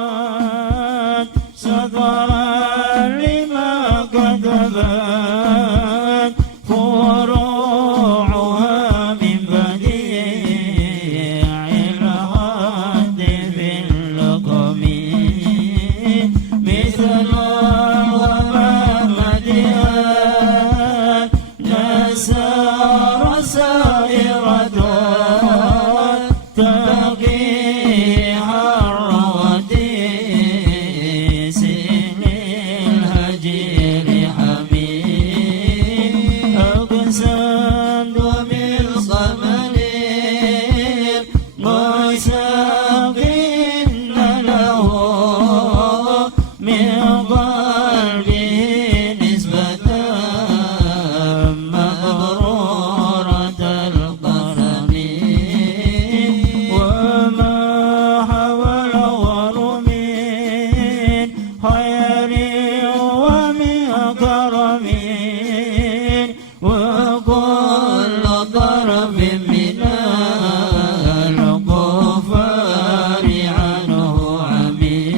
سطرت سطرا لما كتبت فروعها من بديع الحد في اللقم مثل ومامدها نسار سائرة تقيها الرواديس للهجير حميد أقسمت بالصمد مساكن له من قلبه نسبة مغرورة القرن وما حوله من خير ومن كرم وكل طرف من الكفار عنه عميد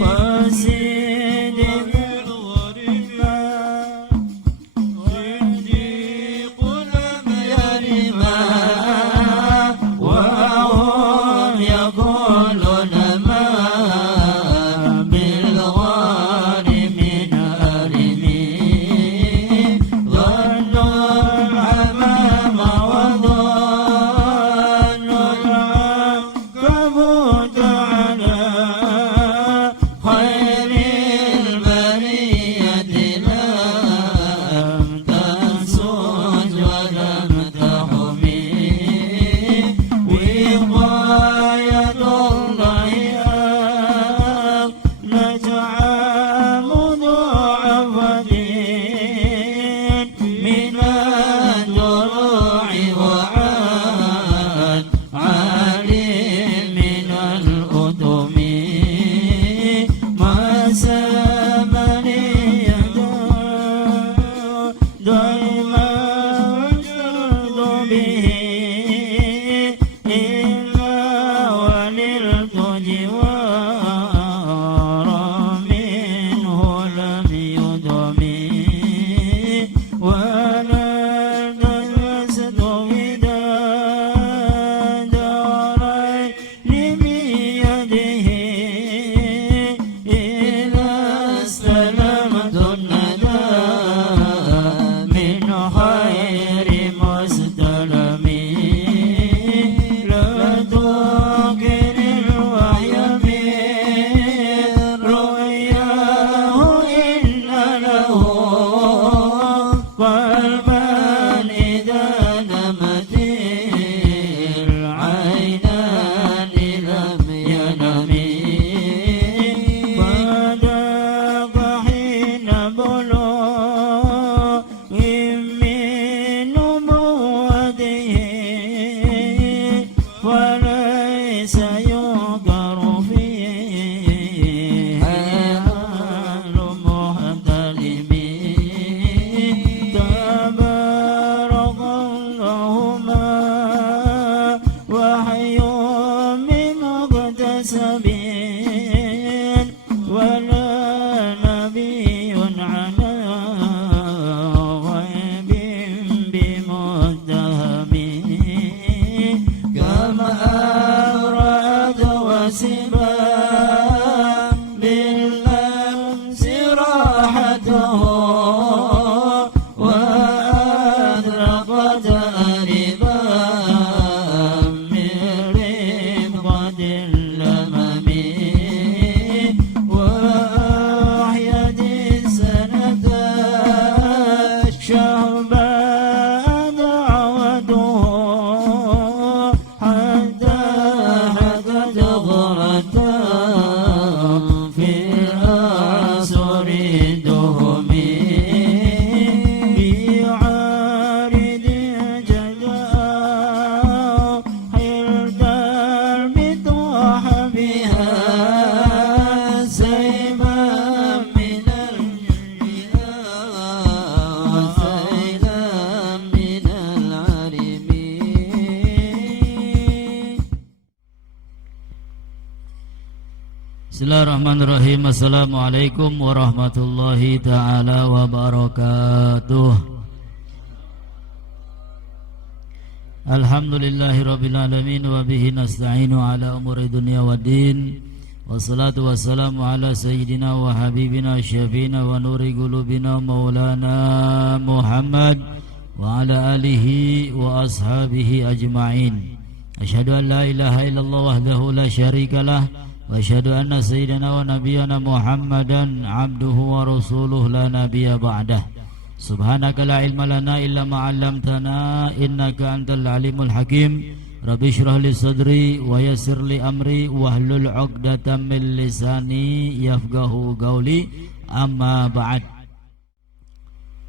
فسيد بالغرما صديق لم يرما وهم يقولون ما بالغار من أرمي ظنوا الحمام وظنوا العنكبوت على خير البرية لم تنسج ولم تحمي وقاية الله نجعل مضاعفة من الدروع وعاد علي من الأدم ما سامني دائما أشرد به إلا ونلت جوارا منه لم يدم ونلت الوسط وداد دارين بيده إذا استلمت الندى من خير مستلم لا تنكر الوحي من رؤياه إن له قلبا إذا نمت العينان لم ينم فذاك حين بلوغ من نبوته وليس ينكر فيه حال محتلم تبارك اللهم وحي من مكتسب ولا نبي على غيب بمتهم كما أراد وسبا بالأمس راحته وأدركت أربا من رفقة اللمم وأحيت السنة شهبا دعوته حتى حكت غرة Bismillahirrahmanirrahim. Assalamualaikum warahmatullahi ta'ala wabarakatuh. Alhamdulillahi rabbil alamin wa bihi nasta'inu ala umuri dunya waddin. Wassalatu wassalamu ala sayyidina wa habibina syafiina wa nuri qulubina maulana Muhammad wa ala alihi wa ashabihi ajma'in. Asyhadu an la ilaha illallah wahdahu la syarikalah wa asyhadu anna sayyidina wa nabiyyana Muhammadan abduhu wa rasuluh la nabiyya ba'dah. Subhanaka la ilma lana illa ma 'allamtana innaka antal alimul hakim. Rabbi shrah li sadri wa yassir li amri wahlul 'uqdatam min lisani yafqahu qawli. Amma ba'd.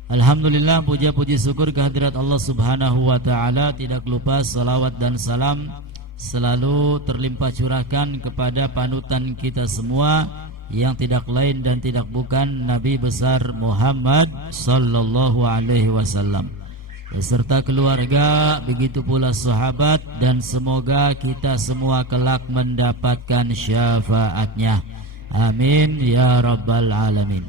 Alhamdulillah, puja puji syukur kehadirat Allah Subhanahu wa taala, tidak lupa salawat dan salam selalu terlimpah curahkan kepada panutan kita semua yang tidak lain dan tidak bukan Nabi besar Muhammad sallallahu alaihi wasallam beserta keluarga, begitu pula sahabat, dan semoga kita semua kelak mendapatkan syafaatnya. Amin ya rabbal alamin.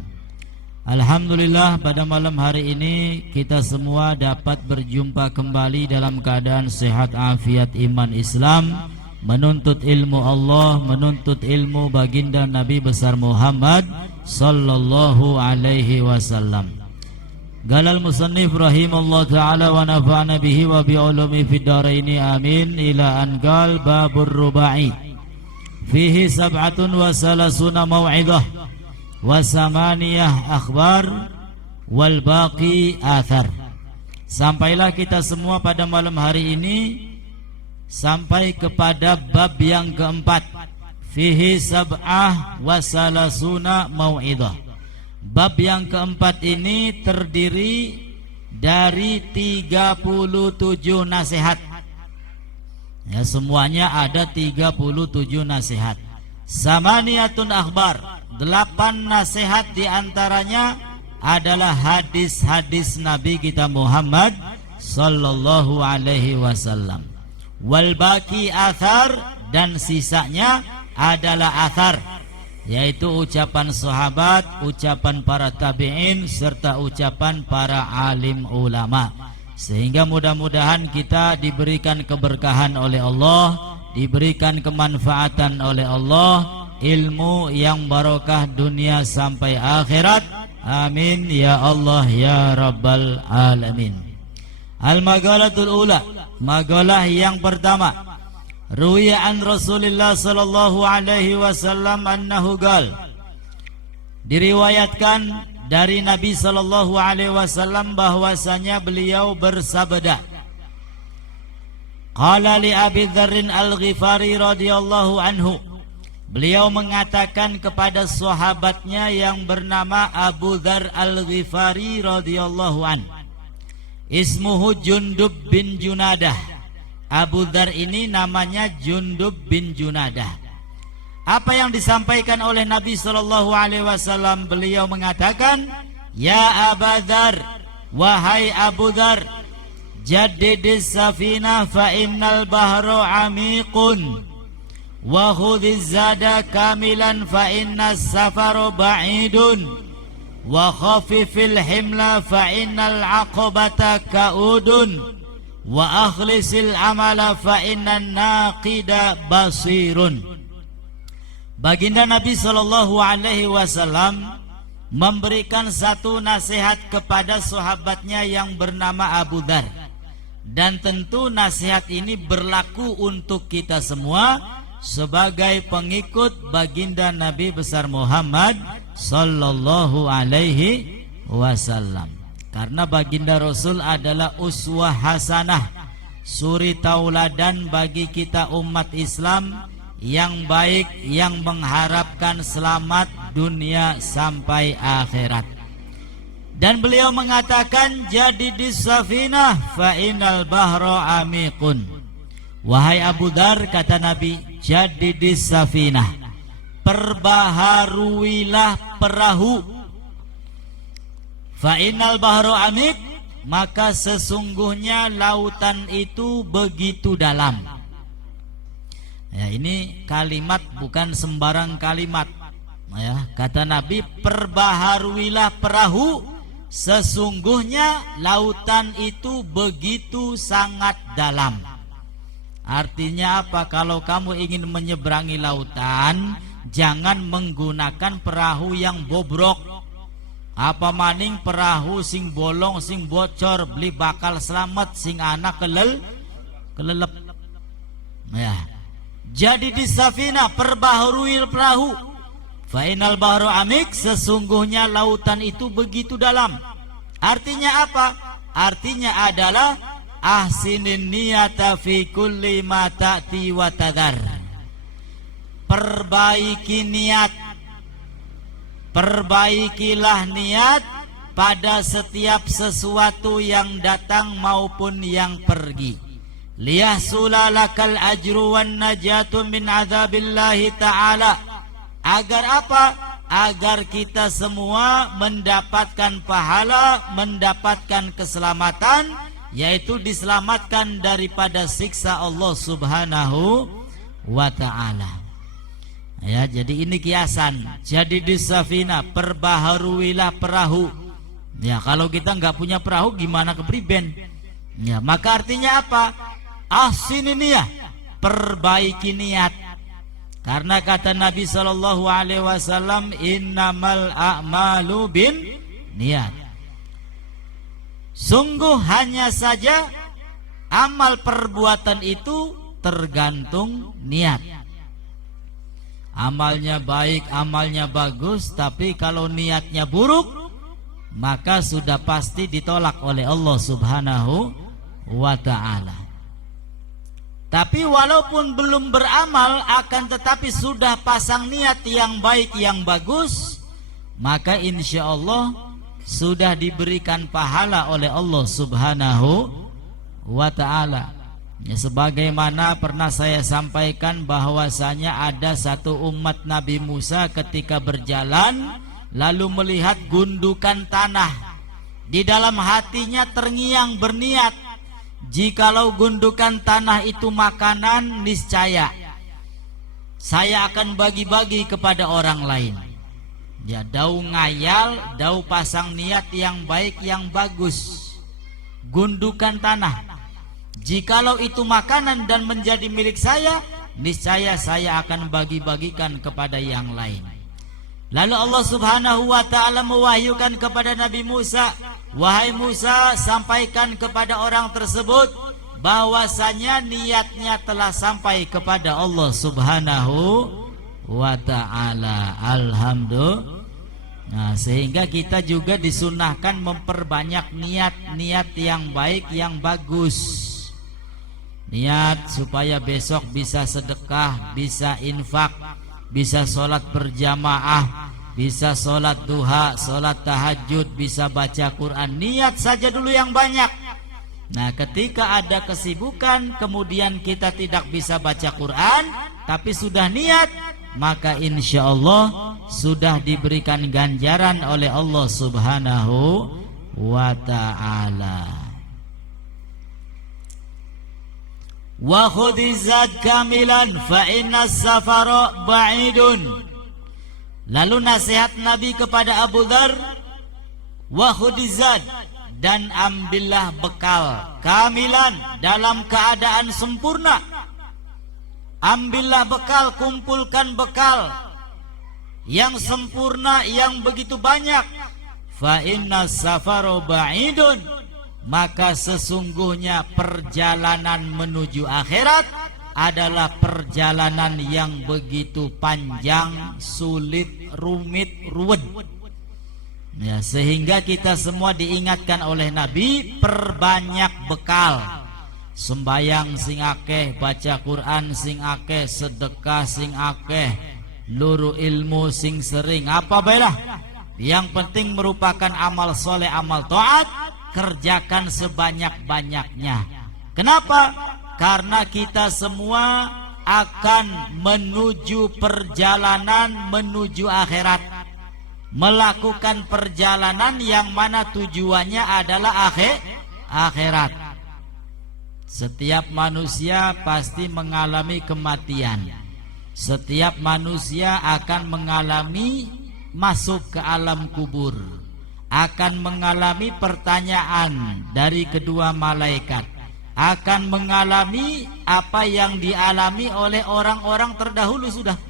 Alhamdulillah, pada malam hari ini kita semua dapat berjumpa kembali dalam keadaan sehat afiat iman Islam, menuntut ilmu Allah, menuntut ilmu baginda Nabi besar Muhammad sallallahu alaihi wasallam. Galal musannif rahimallahu ta'ala wa nafa'ana bihi wa bi'ulumi fid dharaini amin. Ila anqal babur rubai fihi sab'atun wa salasuna mau'idah wa samaniyah akhbar wal baqi athar. Sampailah kita semua pada malam hari ini sampai kepada bab yang keempat, fihi sab'ah wa salasuna mau'idah. Bab yang keempat ini terdiri dari 37 nasihat. Ya, semuanya ada 37 nasihat. Samaniyatun akhbar, 8 nasihat diantaranya adalah hadis-hadis Nabi kita Muhammad sallallahu alaihi wasallam. Wal baqi athar, dan sisanya adalah athar, yaitu ucapan sahabat, ucapan para tabi'in, serta ucapan para alim ulama. Sehingga mudah-mudahan kita diberikan keberkahan oleh Allah, diberikan kemanfaatan oleh Allah, ilmu yang barokah dunia sampai akhirat. Amin ya Allah ya rabbal alamin. Al-magalatul ula, magalah yang pertama. Ruwiya an Rasulillah sallallahu alaihi wasallam annahu qala, diriwayatkan dari Nabi sallallahu alaihi wasallam bahwasanya beliau bersabda, qala li Abi Dzarrin Al-Ghifari radhiyallahu anhu, beliau mengatakan kepada sahabatnya yang bernama Abu Dzar Al-Ghifari radhiyallahu an, ismuhu Jundub bin Junadah. Abu Dzar ini namanya Jundub bin Junadah. Apa yang disampaikan oleh Nabi sallallahu alaihi wasallam? Beliau mengatakan, ya Abu Dzar, wahai Abu Dzar, jaddidis safinah fa innal bahra amiqun wa khudhiz zada kamilan fa innas safara ba'idun wa khafifil himla fa innal aqabata kaudun wa akhlisil amala fa innan naqida basirun. Baginda Nabi sallallahu alaihi wasallam memberikan satu nasihat kepada sahabatnya yang bernama Abu Dzar, dan tentu nasihat ini berlaku untuk kita semua sebagai pengikut baginda Nabi besar Muhammad sallallahu alaihi wasallam. Karena baginda Rasul adalah uswah hasanah, suri tauladan bagi kita umat Islam yang baik, yang mengharapkan selamat dunia sampai akhirat. Dan beliau mengatakan, jadidis safinah fa innal bahra amikun. Wahai Abu Dzar, kata Nabi, jadidis safinah, perbaharuilah perahu. Fa innal bahru amik, maka sesungguhnya lautan itu begitu dalam. Ya, ini kalimat bukan sembarang kalimat. Ya, kata Nabi, perbaharuilah perahu, sesungguhnya lautan itu begitu sangat dalam. Artinya apa? Kalau kamu ingin menyeberangi lautan, jangan menggunakan perahu yang bobrok. Apa maning perahu sing bolong, sing bocor, beli bakal selamat, sing anak kelelep. Ya. Jadi di safina, perbaharui perahu. Fainal bahru amik, sesungguhnya lautan itu begitu dalam. Artinya apa? Artinya adalah ahsinin niyata fi kulli ma ta'ti wa tadar. Perbaiki niat, perbaikilah niat pada setiap sesuatu yang datang maupun yang pergi. Liyahsula lakal ajru wan najatu min azabillahi ta'ala. Agar apa? Agar kita semua mendapatkan pahala, mendapatkan keselamatan, yaitu diselamatkan daripada siksa Allah Subhanahu wa ta'ala. Ya, jadi ini kiasan. Jadi di safina, perbaharuilah perahu. Ya, kalau kita nggak punya perahu gimana kepriben? Ya, maka artinya apa? Ahsini niyah, perbaiki niat. Karena kata Nabi SAW, innamal a'malu bin niat. Sungguh hanya saja amal perbuatan itu tergantung niat. Amalnya baik, amalnya bagus, tapi kalau niatnya buruk, maka sudah pasti ditolak oleh Allah Subhanahu wa ta'ala. Tapi walaupun belum beramal, akan tetapi sudah pasang niat yang baik, yang bagus, maka insya Allah sudah diberikan pahala oleh Allah Subhanahu wa ta'ala. Ya, sebagaimana pernah saya sampaikan bahwasanya ada satu umat Nabi Musa ketika berjalan lalu melihat gundukan tanah. Di dalam hatinya terngiang berniat, jikalau gundukan tanah itu makanan, niscaya saya akan bagi-bagi kepada orang lain. Ya, dau ngayal, dau pasang niat yang baik, yang bagus. Gundukan tanah, jikalau itu makanan dan menjadi milik saya, niscaya saya akan bagi-bagikan kepada yang lain. Lalu Allah Subhanahu wa ta'ala mewahyukan kepada Nabi Musa, wahai Musa, sampaikan kepada orang tersebut bahwasanya niatnya telah sampai kepada Allah Subhanahu wa ta'ala. Alhamdulillah. Nah, sehingga kita juga disunahkan memperbanyak niat-niat yang baik, yang bagus. Niat supaya besok bisa sedekah, bisa infak, bisa sholat berjamaah, bisa sholat duha, sholat tahajud, bisa baca Quran. Niat saja dulu yang banyak. Nah, ketika ada kesibukan kemudian kita tidak bisa baca Quran, tapi sudah niat, maka insya Allah sudah diberikan ganjaran oleh Allah Subhanahu wa ta'ala. Wa khudizat kamilan fa inna safara ba'idun. Lalu nasihat Nabi kepada Abu Dzar, wa khudizat, dan ambillah bekal kamilan, dalam keadaan sempurna. Ambillah bekal, kumpulkan bekal yang sempurna, yang begitu banyak. Fa inna safara ba'idun, maka sesungguhnya perjalanan menuju akhirat adalah perjalanan yang begitu panjang, sulit, rumit, ruwet. Ya, sehingga kita semua diingatkan oleh Nabi, perbanyak bekal. Sembayang sing akeh, baca Quran sing akeh, sedekah sing akeh, luru ilmu sing sering. Apa baiklah, yang penting merupakan amal soleh, amal taat, kerjakan sebanyak-banyaknya. Kenapa? Karena kita semua akan menuju perjalanan menuju akhirat, melakukan perjalanan yang mana tujuannya adalah akhirat. Setiap manusia pasti mengalami kematian. Setiap manusia akan mengalami masuk ke alam kubur, akan mengalami pertanyaan dari kedua malaikat, akan mengalami apa yang dialami oleh orang-orang terdahulu sudah.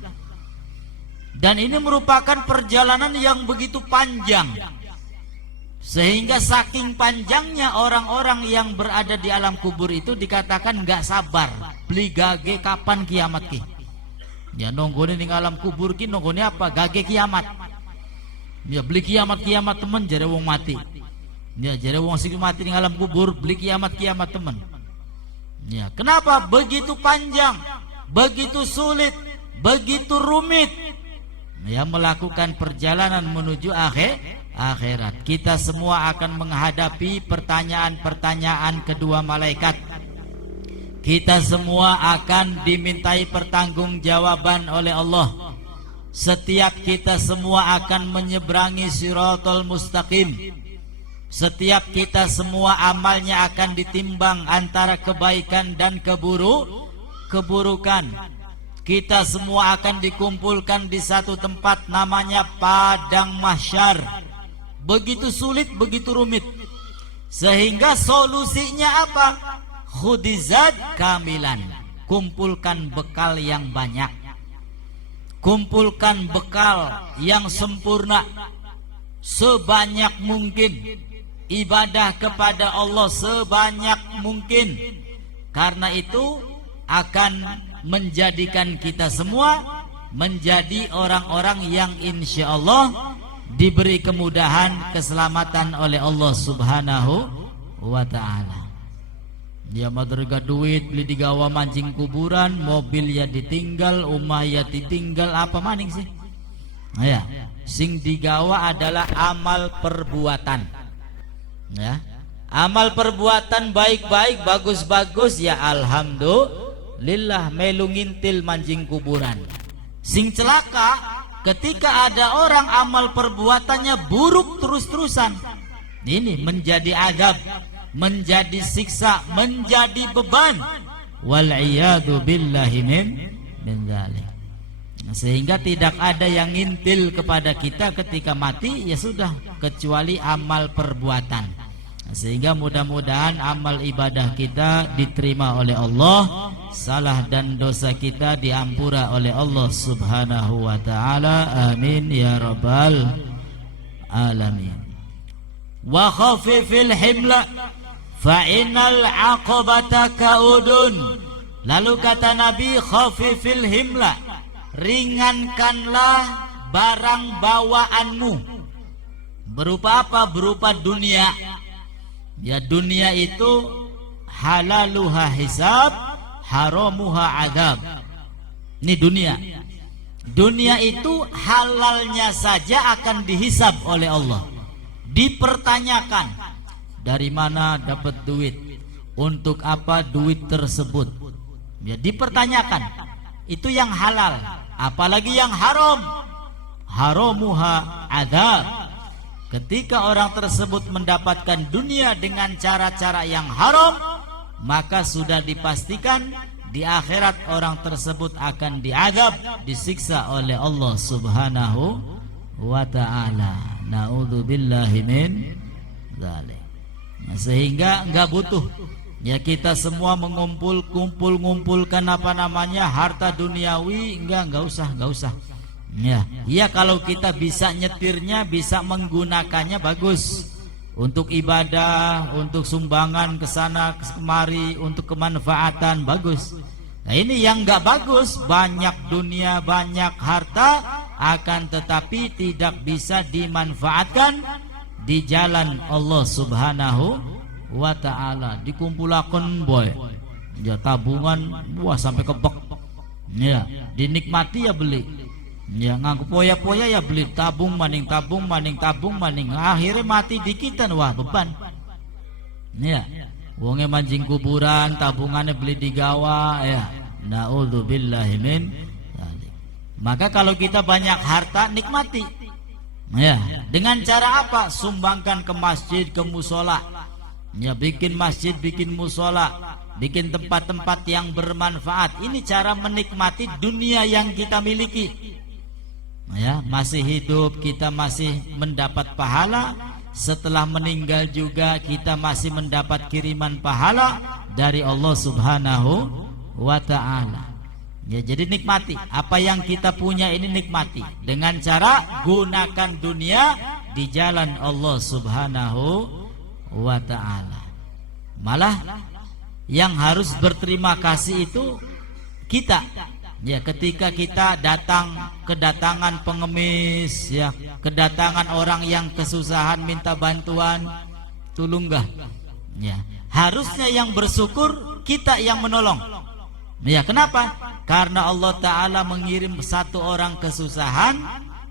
Dan ini merupakan perjalanan yang begitu panjang, sehingga saking panjangnya orang-orang yang berada di alam kubur itu dikatakan nggak sabar, beli gage kapan kiamat ki. Ya nonggone ning alam kubur ki nonggone apa? Gage kiamat. Ya beli kiamat temen jare wong mati. Ya jare wong sing mati ning alam kubur beli kiamat temen. Ya kenapa begitu panjang, begitu sulit, begitu rumit? Ya melakukan perjalanan menuju akhirat. Kita semua akan menghadapi pertanyaan-pertanyaan kedua malaikat. Kita semua akan dimintai pertanggungjawaban oleh Allah. Setiap kita semua akan menyeberangi Shiratal Mustaqim. Setiap kita semua amalnya akan ditimbang antara kebaikan dan keburukan. Kita semua akan dikumpulkan di satu tempat namanya Padang Mahsyar. Begitu sulit, begitu rumit. Sehingga solusinya apa? Khudizat kamilan. Kumpulkan bekal yang banyak. Kumpulkan bekal yang sempurna. Sebanyak mungkin. Ibadah kepada Allah sebanyak mungkin. Karena itu akan menjadikan kita semua menjadi orang-orang yang insya Allah diberi kemudahan, keselamatan oleh Allah Subhanahu wa ta'ala. Dia madraga duit beli digawa mancing kuburan, mobil ya ditinggal, umah ya ditinggal, apa maning sih? Ya, sing digawa adalah amal perbuatan. Ya, amal perbuatan baik-baik, bagus-bagus ya alhamdulillah melu ngintil mancing kuburan. Sing celaka ketika ada orang amal perbuatannya buruk terus-terusan. Ini menjadi adab, menjadi siksa, menjadi beban. Wal'iyadu billahi min dzalik. Sehingga tidak ada yang ngintil kepada kita ketika mati, ya sudah, kecuali amal perbuatan. Sehingga mudah-mudahan amal ibadah kita diterima oleh Allah, salah dan dosa kita diampura oleh Allah Subhanahu wa ta'ala. Amin ya rabbal alamin. Wa khafifil himla fa innal aqabata kaudun. Lalu kata Nabi, khafifil himla, ringankanlah barang bawaanmu. Berupa apa? Berupa dunia. Ya dunia itu halaluha hisab, haramuha adab. Ini dunia. Dunia itu halalnya saja akan dihisab oleh Allah. Dipertanyakan dari mana dapat duit, untuk apa duit tersebut. Ya dipertanyakan. Itu yang halal. Apalagi yang haram, haramuha adab. Ketika orang tersebut mendapatkan dunia dengan cara-cara yang haram, maka sudah dipastikan di akhirat orang tersebut akan diazab, disiksa oleh Allah Subhanahu wa ta'ala. Na'udzubillahi min dzalik. Sehingga enggak butuh ya kita semua mengumpulkan apa namanya harta duniawi, enggak usah. Ya kalau kita bisa nyetirnya, bisa menggunakannya, bagus. Untuk ibadah, untuk sumbangan ke sana kemari, untuk kemanfaatan, bagus. Nah ini yang enggak bagus, banyak dunia, banyak harta, akan tetapi tidak bisa dimanfaatkan di jalan Allah Subhanahu wa ta'ala. Dikumpulakan boy, ya tabungan, wah sampai kebek. Ya, dinikmati ya beli. Ya nganggu poya-poya ya beli, tabung maning, akhirnya mati dikitan, wah beban. Ya, wonge mancing kuburan, tabungannya beli digawa, ya. Na'udzubillahi min dzalik. Maka kalau kita banyak harta, nikmati. Ya, dengan cara apa? Sumbangkan ke masjid, ke musola. Ya bikin masjid, bikin musola. bikin tempat-tempat yang bermanfaat. Ini cara menikmati dunia yang kita miliki. Ya, masih hidup kita masih mendapat pahala, setelah meninggal juga kita masih mendapat kiriman pahala dari Allah Subhanahu wa ta'ala. Ya, jadi nikmati apa yang kita punya ini, nikmati dengan cara gunakan dunia di jalan Allah Subhanahu wa ta'ala. Malah yang harus berterima kasih itu kita. Ya, ketika kita kedatangan pengemis, ya, kedatangan orang yang kesusahan minta bantuan, tulunggah. Ya, harusnya yang bersyukur kita yang menolong. Ya, kenapa? Karena Allah Ta'ala mengirim satu orang kesusahan,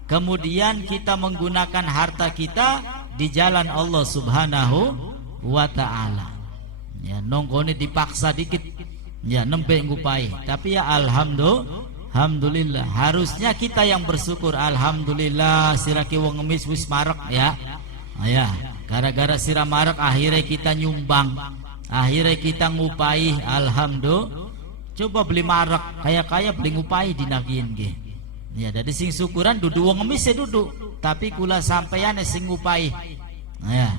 kemudian kita menggunakan harta kita di jalan Allah Subhanahu wa ta'ala. Ya, nongkone dipaksa dikit, ya nembe ngupai. Tapi ya alhamdulillah, harusnya kita yang bersyukur. Alhamdulillah siraki wong ngemis wis marek ya. Ya, gara-gara sira marek akhirnya kita nyumbang, akhirnya kita ngupai. Alhamdulillah. Coba beli marek, kaya beli ngupai dinagihin ge. Ya, dari sing syukuran dudu wong ngemis duduk, tapi kula sampeyan sing ngupai. Ya,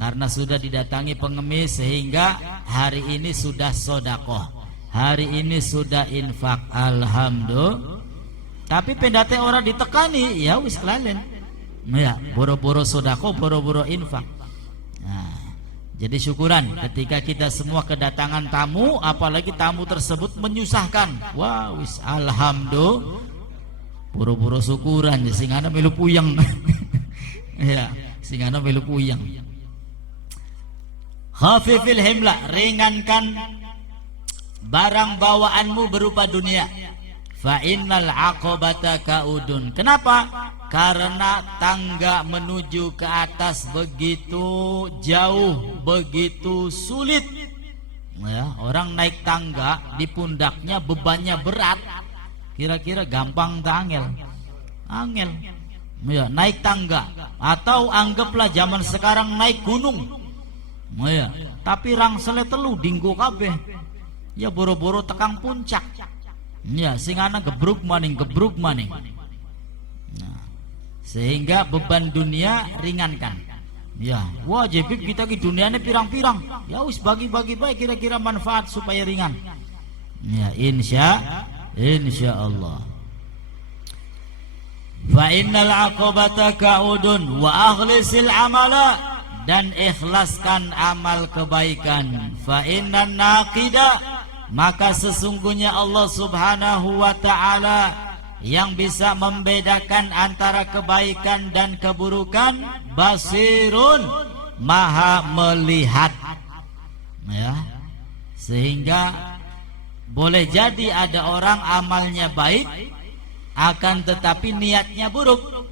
karena sudah didatangi pengemis sehingga hari ini sudah sodakoh, hari ini sudah infak. Alhamdulillah. Tapi pendate orang ditekani, ya wis kelalen. Ya, boro-boro sodakoh, boro-boro infak. Nah, jadi syukuran ketika kita semua kedatangan tamu, apalagi tamu tersebut menyusahkan. Wah, wis alhamdulillah. Boro-boro syukuran, ya singana melu puyeng. Ya, singana melu puyeng. Khafifil himla, ringankan barang bawaanmu berupa dunia. Fa innal aqobata kaudun. Kenapa? Karena tangga menuju ke atas begitu jauh, begitu sulit. Ya, orang naik tangga di pundaknya bebannya berat. Kira-kira gampang tak angel? Angel. Ya, naik tangga atau anggaplah zaman sekarang naik gunung. Ya, tapi rangsele telu dinggo kabeh. Ya boro-boro tekang puncak. Ya, singana gebruk maning. Nah, sehingga beban dunia ringankan. Ya, wajib kita ke dunianya pirang-pirang. Ya wis bagi-bagi baik kira-kira manfaat supaya ringan. Ya, insya Allah. Fa innal aqobata kaudun wa akhlisil amala, dan ikhlaskan amal kebaikan. Fa innan naqida, maka sesungguhnya Allah Subhanahu wa ta'ala yang bisa membedakan antara kebaikan dan keburukan, basirun, maha melihat. Ya, sehingga boleh jadi ada orang amalnya baik akan tetapi niatnya buruk.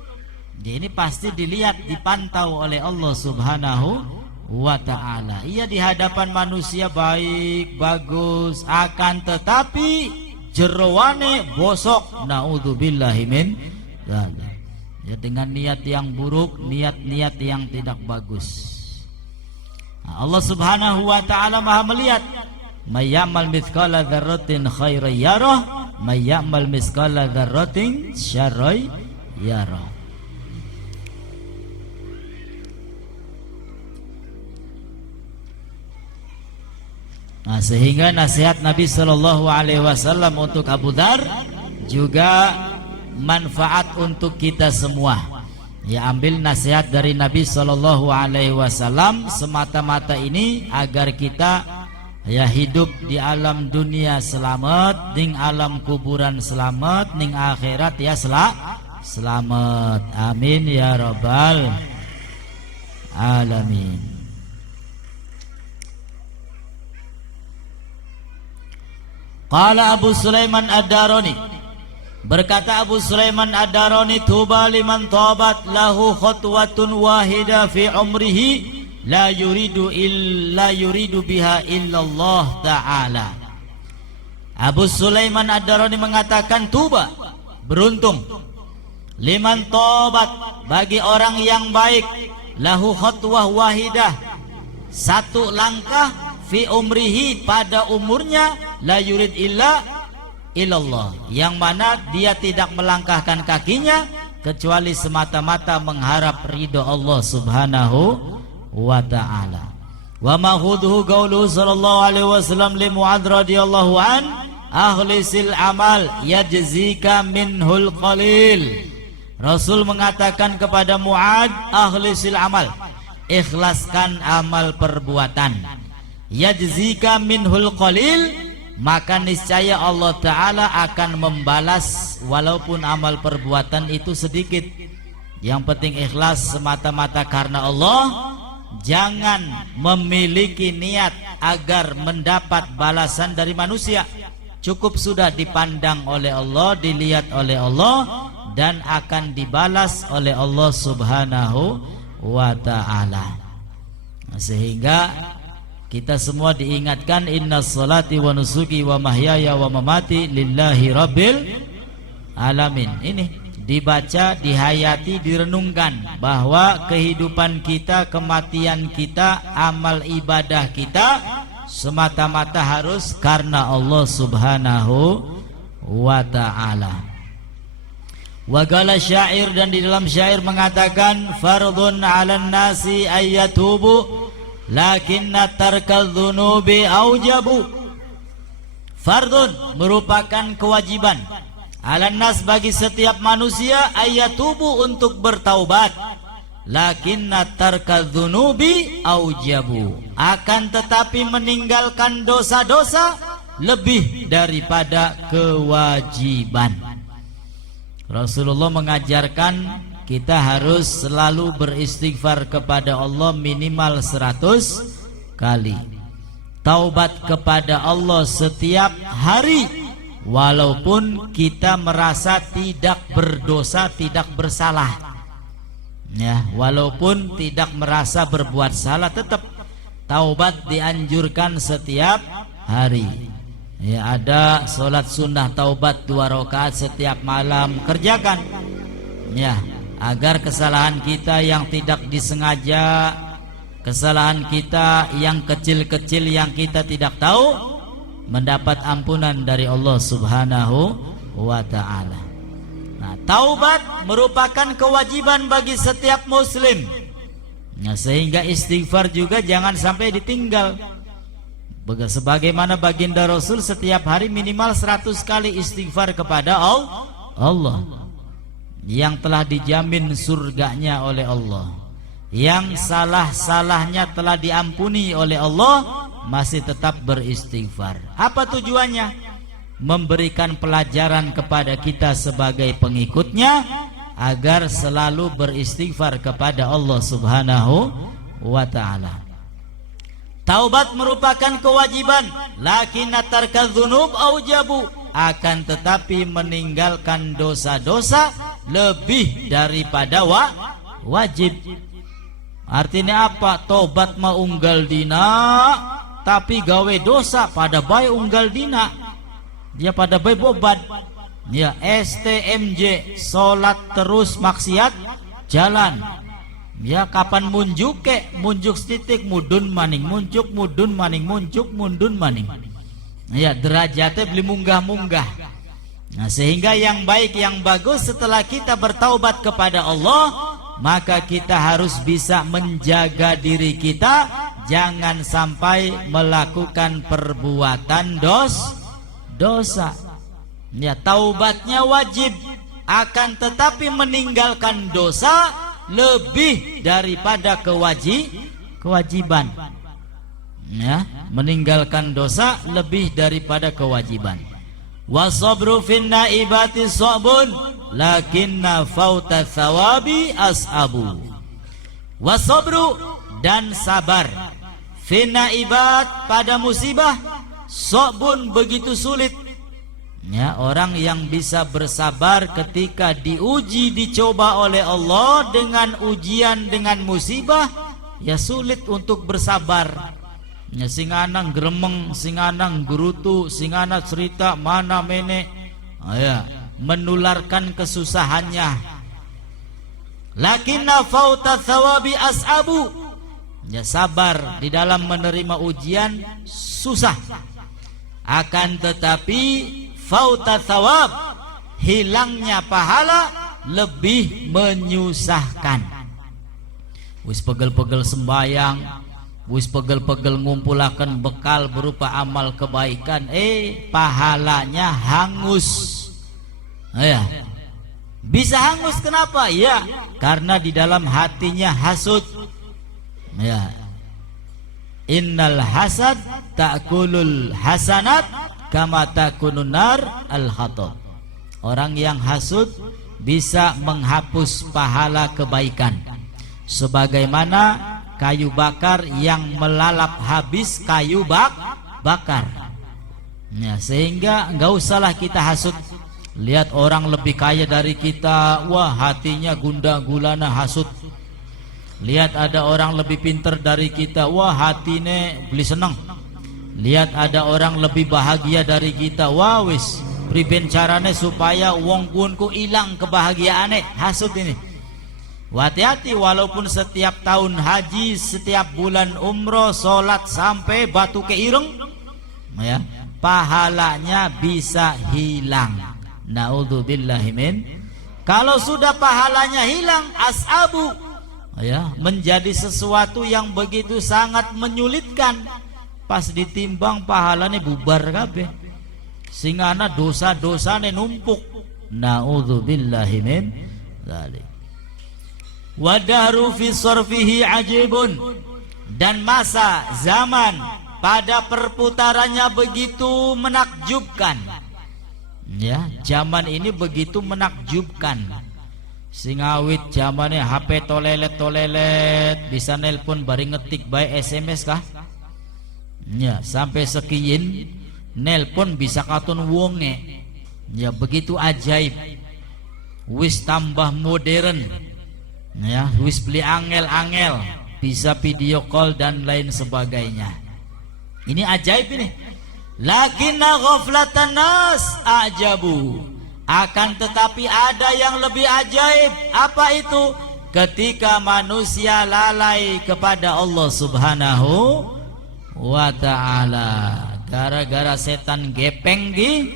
Ini pasti dilihat, dipantau oleh Allah Subhanahu wa ta'ala. Ia di hadapan manusia baik, bagus, akan tetapi jeroane bosok. Naudzubillahi min dzalik. Ya, dengan niat yang buruk, niat-niat yang tidak bagus. Nah, Allah Subhanahu wa ta'ala maha melihat. May ya'mal mithqala dzarratin khairan yarah, may ya'mal mithqala dzarratin syarran yarah. Nah, sehingga nasihat Nabi Shallallahu Alaihi Wasallam untuk Abu Dzar juga manfaat untuk kita semua. Ya, ambil nasihat dari Nabi Shallallahu Alaihi Wasallam semata-mata ini agar kita ya hidup di alam dunia selamat, ning alam kuburan selamat, ning akhirat ya selamat. Amin ya rabbal alamin. Qala Abu Sulaiman Ad-Darani, berkata Abu Sulaiman Ad-Darani, tuba liman tabat lahu khutwatun wahida fi umrihi la yuridu biha illallah ta'ala. Abu Sulaiman Ad-Darani mengatakan, tuba, beruntung, liman tabat, bagi orang yang baik, lahu khutwah wahidah, satu langkah, fi umrihi, pada umurnya, la yurid illa ilallah, yang mana dia tidak melangkahkan kakinya kecuali semata-mata mengharap ridho Allah subhanahu wa ta'ala. Wa ma khudhu qauluhu sallallahu alaihi wasallam li Mu'adz radhiyallahu an, akhlisil amal yajzika minhul qalil. Rasul mengatakan kepada Mu'adz, akhlisil amal, ikhlaskan amal perbuatan, yajzika minhul qalil, maka niscaya Allah Ta'ala akan membalas walaupun amal perbuatan itu sedikit. Yang penting ikhlas semata-mata karena Allah. Jangan memiliki niat agar mendapat balasan dari manusia. Cukup sudah dipandang oleh Allah, dilihat oleh Allah, dan akan dibalas oleh Allah subhanahu wa ta'ala. Sehingga kita semua diingatkan, inna salati wa nusuki wa mahyaya wa mamati lillahi rabbil alamin. Ini dibaca, dihayati, direnungkan bahwa kehidupan kita, kematian kita, amal ibadah kita semata-mata harus karena Allah subhanahu wa ta'ala. Wa qala syair, dan di dalam syair mengatakan, fardun 'alan nasi ayyatubu lakinna tarkal dzunubi aujabu. Fardun merupakan kewajiban 'alan nas, bagi setiap manusia, ayyatubu, untuk bertaubat, lakinna tarkal dzunubi aujabu, akan tetapi meninggalkan dosa-dosa lebih daripada kewajiban. Rasulullah mengajarkan kita harus selalu beristighfar kepada Allah minimal 100 kali. Taubat kepada Allah setiap hari, walaupun kita merasa tidak berdosa, tidak bersalah. Ya, walaupun tidak merasa berbuat salah, tetap taubat dianjurkan setiap hari. Ya, ada sholat sunnah taubat 2 rakaat setiap malam, kerjakan. Ya, agar kesalahan kita yang tidak disengaja, kesalahan kita yang kecil-kecil yang kita tidak tahu, mendapat ampunan dari Allah subhanahu wa ta'ala. Nah, taubat merupakan kewajiban bagi setiap muslim. Nah, sehingga istighfar juga jangan sampai ditinggal. Sebagaimana baginda Rasul setiap hari minimal 100 kali istighfar kepada Allah, yang telah dijamin surganya oleh Allah, yang salah-salahnya telah diampuni oleh Allah, masih tetap beristighfar. Apa tujuannya? Memberikan pelajaran kepada kita sebagai pengikutnya agar selalu beristighfar kepada Allah subhanahu wa ta'ala. Taubat merupakan kewajiban, lakinna tarkal dzunub aujabu, akan tetapi meninggalkan dosa-dosa lebih daripada wajib. Artinya apa? Tobat mah unggal dina, tapi gawe dosa pada bae unggal dina. Dia pada bae bobat. Ya, STMJ, salat terus maksiat jalan. Ya, kapan munjuk titik mudun maning muncuk, mudun maning muncuk, mundun maning. Ya, derajatnya beli munggah-munggah. Nah, sehingga yang baik, yang bagus setelah kita bertaubat kepada Allah, maka kita harus bisa menjaga diri kita, jangan sampai melakukan perbuatan dosa. Ya, taubatnya wajib, akan tetapi meninggalkan dosa lebih daripada kewajiban. Ya, meninggalkan dosa lebih daripada kewajiban. Wasabru fin naibati sabun, lakinna fauta thawabi as'abu. Wasabru, dan sabar, fin naibat, pada musibah, sabun, begitu sulit. Ya, orang yang bisa bersabar ketika diuji, dicoba oleh Allah dengan ujian, dengan musibah, ya sulit untuk bersabar. Ya, singanang gremeng, singanang gerutu, singana cerita mana mene, ya, menularkan kesusahannya. Lakinna fauta thawabi as'abu. Ya, sabar di dalam menerima ujian susah. Akan tetapi fauta thawab, hilangnya pahala lebih menyusahkan. Wis pegel-pegel sembayang, wis pegel-pegel ngumpulakan bekal berupa amal kebaikan, pahalanya hangus. Ya. Bisa hangus kenapa? Ya, karena di dalam hatinya hasud. Ya. Innal hasad ta'kulul hasanat kama ta'kunun nar al-hatab. Orang yang hasud bisa menghapus pahala kebaikan sebagaimana kayu bakar yang melalap habis kayu bakar. Ya, sehingga enggak usahlah kita hasud. Lihat orang lebih kaya dari kita, wah hatinya gundah gulana hasud. Lihat ada orang lebih pinter dari kita, wah hatinya beli seneng. Lihat ada orang lebih bahagia dari kita, wah wis priben carane supaya wong kunku hilang kebahagiaane, hasud ini. Hati-hati, walaupun setiap tahun haji, setiap bulan umroh, sholat sampai batu keireng, ya, pahalanya bisa hilang. Naudzubillahi min. Kalau sudah pahalanya hilang, as'abu, ya, menjadi sesuatu yang begitu sangat menyulitkan. Pas ditimbang pahalanya bubar kabeh, singana dosa-dosane numpuk. Naudzubillahi min dzalik. Wadahru fi sarfihi ajibun, dan masa zaman pada perputarannya begitu menakjubkan. Ya, zaman ini begitu menakjubkan. Singawit zamannya HP tolelet bisa nelpon bari ngetik bae SMS kah? Ya, sampai sekian nelpon bisa katun wonge. Ya, begitu ajaib. Wis tambah modern. Ya, wis beli angel-angel, bisa video call dan lain sebagainya. Ini ajaib ini. Lakinna ghaflatan nas ajabu. Akan tetapi ada yang lebih ajaib. Apa itu? Ketika manusia lalai kepada Allah Subhanahu wa ta'ala, gara-gara setan gepeng di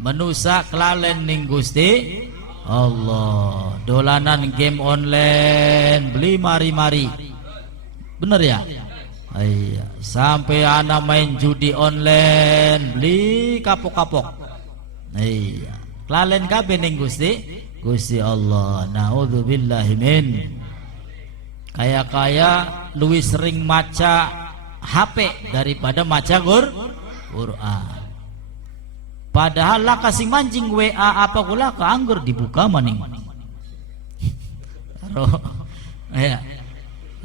menusa kelalen ning Gusti Allah. Dolanan game online, beli mari-mari. Bener ya? Iya. Sampai anak main judi online, beli kapok-kapok. Iya. Kelalen kabeh ning Gusti Allah. Naudzubillahi min. Kaya luwih sering maca HP daripada maca Quran. Padahal lah kasih mancing WA apa kula keanggur dibuka maning. Ya.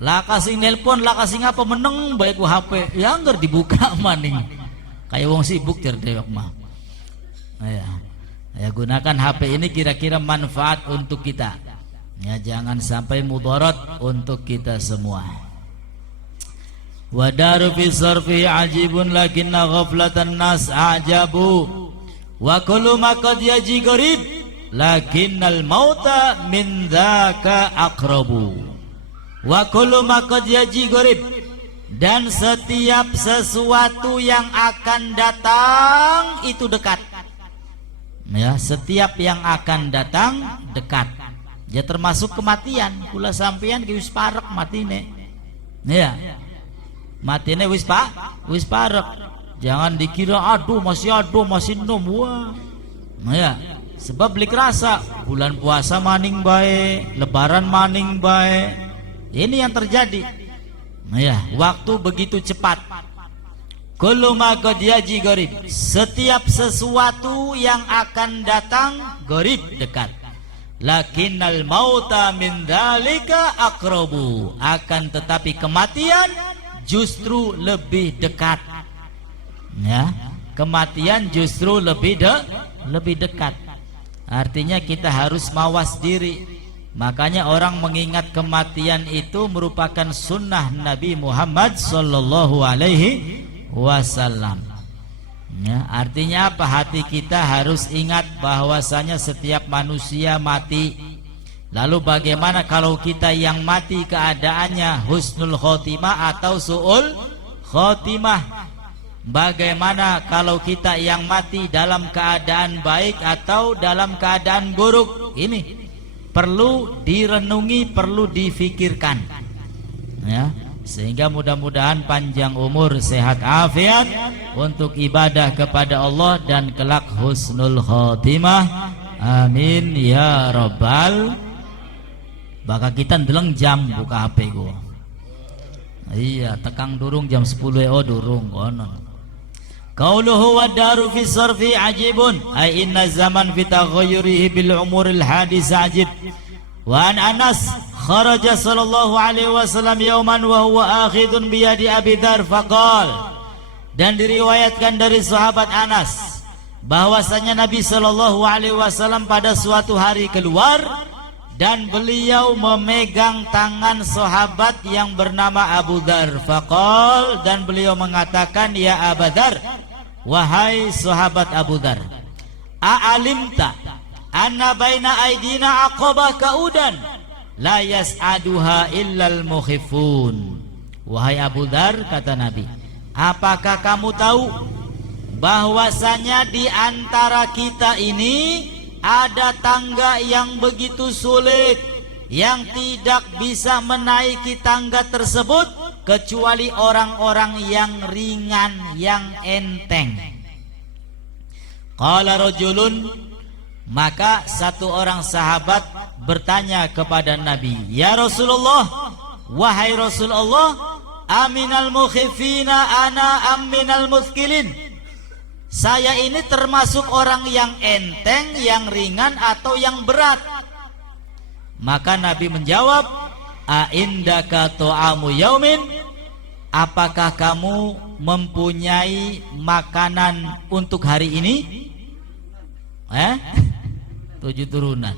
Lah kasih nelpon, lah kasih ngapa meneng baik ku HP, ya anggur dibuka maning. Kayak wong sibuk cerdewek mah. Ya. Ya, gunakan HP ini kira-kira manfaat untuk kita. Ya, jangan sampai mudarat untuk kita semua. Wadaru fi sarfi ajibun lakinna ghaflatan nas ajabu. Wa kullu ma qad yaji qarib lakinnal mauta min dzaka aqrabu. Wa kullu ma qad yaji qarib, dan setiap sesuatu yang akan datang itu dekat. Ya, setiap yang akan datang dekat. Ya, termasuk kematian. Kula sampeyan ki wis parek matine. Ya. Matine wis parek. Jangan dikira aduh masih nom. Wah. Ya, sebab beli kerasa bulan puasa maning bae, lebaran maning bae. Ini yang terjadi. Ya, waktu begitu cepat. Kullu ma qad yaji qarib, setiap sesuatu yang akan datang qarib, dekat. Lakinnal mauta min dzalika aqrabu, akan tetapi kematian justru lebih dekat. Ya, kematian justru lebih dekat. Artinya kita harus mawas diri. Makanya orang mengingat kematian itu merupakan sunnah Nabi Muhammad sallallahu alaihi wasallam. Ya, artinya apa? Hati kita harus ingat bahwasanya setiap manusia mati. Lalu bagaimana kalau kita yang mati keadaannya husnul khotimah atau su'ul khotimah? Bagaimana kalau kita yang mati dalam keadaan baik atau dalam keadaan buruk? Ini perlu direnungi, perlu difikirkan, ya. Sehingga mudah-mudahan panjang umur, sehat afiat untuk ibadah kepada Allah dan kelak husnul khotimah. Amin ya rabbal. Bakal kita ndeleng jam buka HP gua. Iya, tekang durung jam 10 durung kono. Qauluhu wa daru fi sarfi ajibun ay inna zaman fi taghayyurihi bil umuril hadis ajib. Wa an Anas kharaja sallallahu alaihi wasallam yauman wa huwa akhidun bi yadi Abi Dzar faqal. Dan diriwayatkan dari sahabat Anas bahwasanya Nabi sallallahu alaihi wasallam pada suatu hari keluar dan beliau memegang tangan sahabat yang bernama Abu Dzar. Faqal, dan beliau mengatakan, ya Abu Dzar, wahai sahabat Abu Dzar, a'alimta anna baina aidina aqabah kaudan la yas'aduha illal mukhifun. Wahai Abu Dzar, kata Nabi, apakah kamu tahu bahwasanya di antara kita ini ada tangga yang begitu sulit, yang tidak bisa menaiki tangga tersebut kecuali orang-orang yang ringan, yang enteng. Qala rajulun, maka satu orang sahabat bertanya kepada Nabi, ya Rasulullah, wahai Rasulullah, aminal mukhifina ana aminal muthkilin? Saya ini termasuk orang yang enteng, yang ringan atau yang berat? Maka Nabi menjawab, aindaka ta'amu yaumin? Apakah kamu mempunyai makanan untuk hari ini? 7 turunan.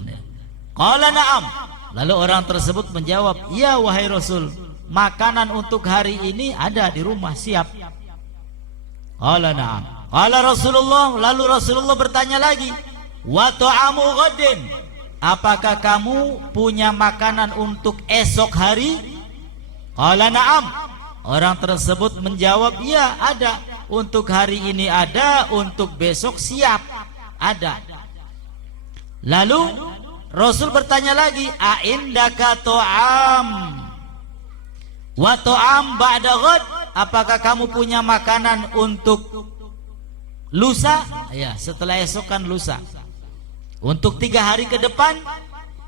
Qala na'am. Lalu orang tersebut menjawab, ya wahai Rasul, makanan untuk hari ini ada di rumah, siap. Qala na'am. Qala Rasulullah, lalu Rasulullah bertanya lagi, wa ta'amu ghadin? Apakah kamu punya makanan untuk esok hari? Qala na'am. Orang tersebut menjawab, ya ada, untuk hari ini ada, untuk besok siap, ada. Lalu Rasul bertanya lagi, aindaka ta'am wa ta'am ba'da ghad? Apakah kamu punya makanan untuk lusa? Ya, setelah esok kan lusa. Untuk 3 hari ke depan?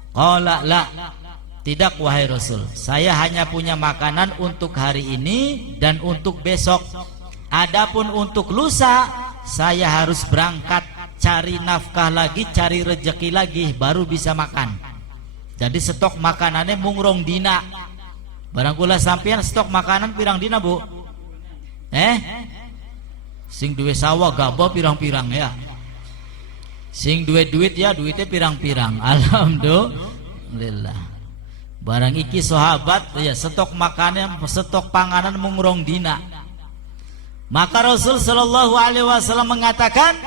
Qala la. Tidak wahai Rasul, saya hanya punya makanan untuk hari ini dan untuk besok. Adapun untuk lusa, saya harus berangkat cari nafkah lagi, cari rezeki lagi, baru bisa makan. Jadi stok makanannya mungrong dina. Barangkula sampean stok makanan pirang dina, Bu? Sing duwe sawah gabah pirang-pirang ya. Sing duwe duit ya duitnya pirang-pirang. Alhamdulillah. Barang iki sahabat ya stok makanan, stok panganan mungrong dina. Maka Rasul sallallahu alaihi wasallam mengatakan,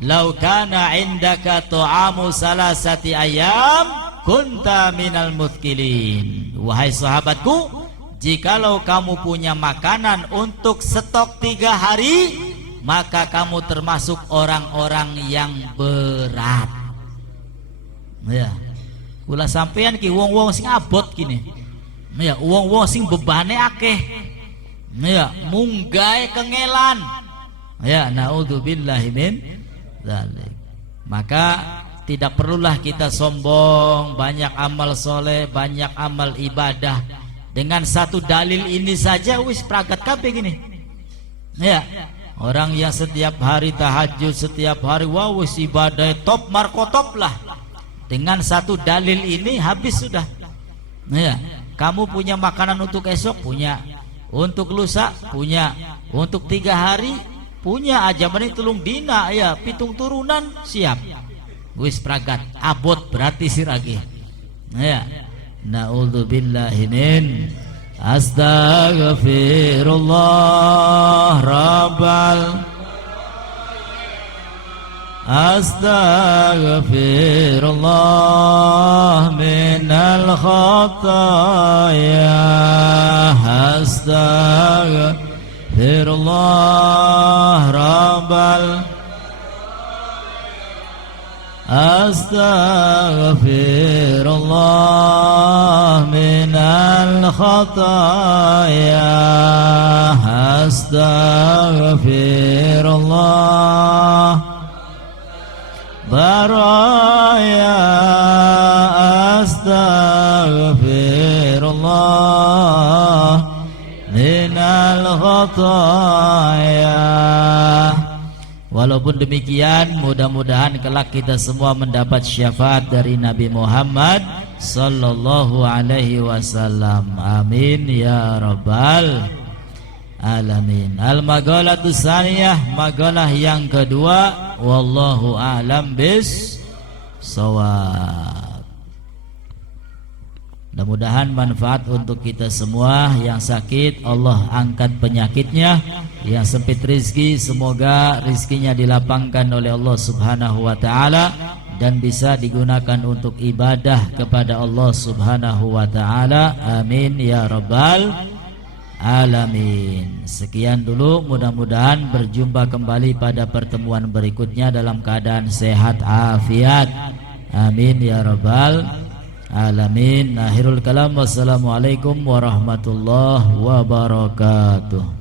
"Lau kana indaka ta'amu salasati ayam kunta minal muthkilin." Wahai sahabatku, jikalau kamu punya makanan untuk stok 3 hari, maka kamu termasuk orang-orang yang berat. Ya, kula sampean ki wong-wong sing abot kini. Ya, wong-wong sing bebane akeh. Ya, munggae kengelan. Ya, naudzubillahi min dzalik. Maka tidak perlulah kita sombong, banyak amal soleh, banyak amal ibadah. Dengan satu dalil ini saja wis pragat kabeh gini. Ya. Orang yang setiap hari tahajud, setiap hari wis ibadah top markotop lah. Dengan satu dalil ini habis sudah. Ya, kamu punya makanan untuk esok, punya. Untuk lusa, punya. Untuk 3 hari, punya. Aja meni tulung dina, ya, 7 turunan, siap. Wis pragat, abot berarti sirage. Ya, na'udzubillahi min. Astaghfirullah Rabbal Astaghfirullah minal khataya. Astaghfirullah rabbal. Astaghfirullah minal khataya. Astaghfirullah baraya. Astaghfirullah minal khataya. Walaupun demikian, mudah-mudahan kelak kita semua mendapat syafaat dari Nabi Muhammad sallallahu alaihi wasallam. Amin ya rabbal alamin. Al-maqalatu tsaniyah, maqalah yang kedua, wallahu a'lam bis shawab. Mudah-mudahan manfaat untuk kita semua. Yang sakit Allah angkat penyakitnya, yang sempit rizki semoga rizkinya dilapangkan oleh Allah subhanahu wa ta'ala dan bisa digunakan untuk ibadah kepada Allah subhanahu wa ta'ala. Amin ya rabbal alamin. Sekian dulu, mudah-mudahan berjumpa kembali pada pertemuan berikutnya dalam keadaan sehat afiat. Amin ya rabbal alamin. Akhirul kalam, wassalamualaikum warahmatullahi wabarakatuh.